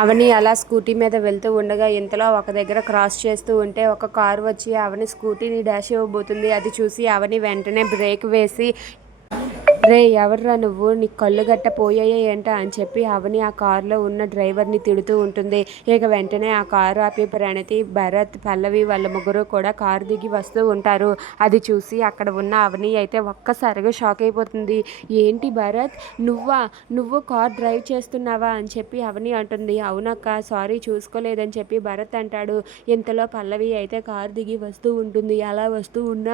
అవని అలా స్కూటీ మీద వెళ్తూ ఉండగా ఇంతలో ఒక దగ్గర క్రాస్ చేస్తూ ఉంటే ఒక కారు వచ్చి అవని స్కూటీని డాష్ ఇవ్వబోతుంది అది చూసి అవని వెంటనే బ్రేక్ వేసి రే ఎవర్రా నువ్వు? నీ కళ్ళు గట్ట పోయాయే ఏంట అని చెప్పి అవని ఆ కారులో ఉన్న డ్రైవర్ని తిడుతూ ఉంటుంది. ఇక వెంటనే ఆ కారు ఆపి ప్రణతి భరత్ పల్లవి వాళ్ళ ముగ్గురు కూడా కారు దిగి వస్తూ ఉంటారు. అది చూసి అక్కడ ఉన్న అవని అయితే ఒక్కసారిగా షాక్ అయిపోతుంది. ఏంటి భరత్? నువ్వా? నువ్వు కార్ డ్రైవ్ చేస్తున్నావా? అని చెప్పి అవని అంటుంది. అవునక్క సారీ చూసుకోలేదని చెప్పి భరత్ అంటాడు. ఇంతలో పల్లవి అయితే కారు దిగి వస్తూ ఉంటుంది. అలా వస్తూ ఉన్న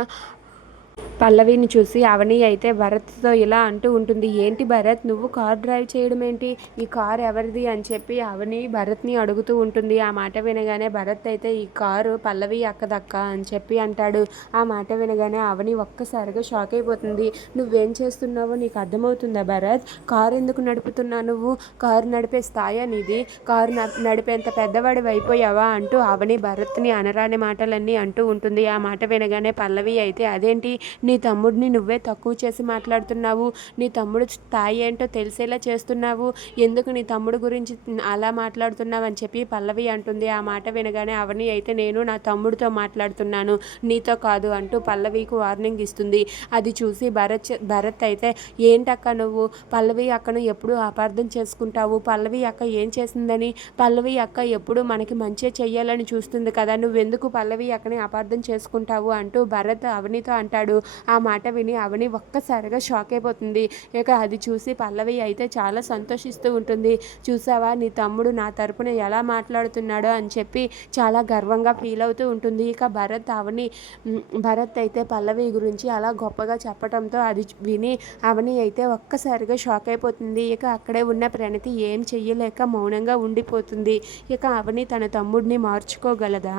పల్లవిని చూసి అవని అయితే భరత్తో ఇలా అంటూ ఉంటుంది ఏంటి భరత్ నువ్వు కార్ డ్రైవ్ చేయడం ఏంటి? ఈ కార్ ఎవరిది? అని చెప్పి అవని భరత్ని అడుగుతూ ఉంటుంది. ఆ మాట వినగానే భరత్ అయితే ఈ కారు పల్లవి అక్కదక్క అని చెప్పి అంటాడు. ఆ మాట వినగానే అవని ఒక్కసారిగా షాక్ అయిపోతుంది. నువ్వేం చేస్తున్నావో నీకు అర్థమవుతుందా భరత్? కారు ఎందుకు నడుపుతున్నా నువ్వు? కారు నడిపే స్థాయి నీది. కారు నడిపేంత పెద్దవాడి అయిపోయావా అంటూ అవని భరత్ని అనరాని మాటలన్నీ అంటూ ఉంటుంది. ఆ మాట వినగానే పల్లవి అయితే అదేంటి? నీ తమ్ముడిని నువ్వే తక్కువ చేసి మాట్లాడుతున్నావు. నీ తమ్ముడు స్థాయి ఏంటో తెలిసేలా చేస్తున్నావు. ఎందుకు నీ తమ్ముడు గురించి అలా మాట్లాడుతున్నావు అని చెప్పి పల్లవి అంటుంది. ఆ మాట వినగానే అవని అయితే నేను నా తమ్ముడితో మాట్లాడుతున్నాను. నీతో కాదు అంటూ పల్లవికి వార్నింగ్ ఇస్తుంది. అది చూసి భరత్ భరత్ అయితే ఏంటక్క నువ్వు? పల్లవి అక్కను ఎప్పుడు అపార్థం చేసుకుంటావు. పల్లవి అక్క ఏం చేసిందని? పల్లవి అక్క ఎప్పుడు మనకి మంచి చెయ్యాలని చూస్తుంది కదా. నువ్వెందుకు పల్లవి అక్కని అపార్థం చేసుకుంటావు? అంటూ భరత్ అవనితో అంటాడు. ఆ మాట విని అవని ఒక్కసారిగా షాక్ అయిపోతుంది. ఇక అది చూసి పల్లవి అయితే చాలా సంతోషిస్తూ ఉంటుంది. చూసావా నీ తమ్ముడు నా తరపున ఎలా మాట్లాడుతున్నాడో అని చెప్పి చాలా గర్వంగా ఫీల్ అవుతూ ఉంటుంది. ఇక భరత్ అవని భరత్ అయితే పల్లవి గురించి అలా గొప్పగా చెప్పడంతో అది విని అవని అయితే ఒక్కసారిగా షాక్ అయిపోతుంది. ఇక అక్కడే ఉన్న ప్రణతి ఏం చెయ్యలేక మౌనంగా ఉండిపోతుంది. ఇక అవని తన తమ్ముడిని మార్చుకోగలదా?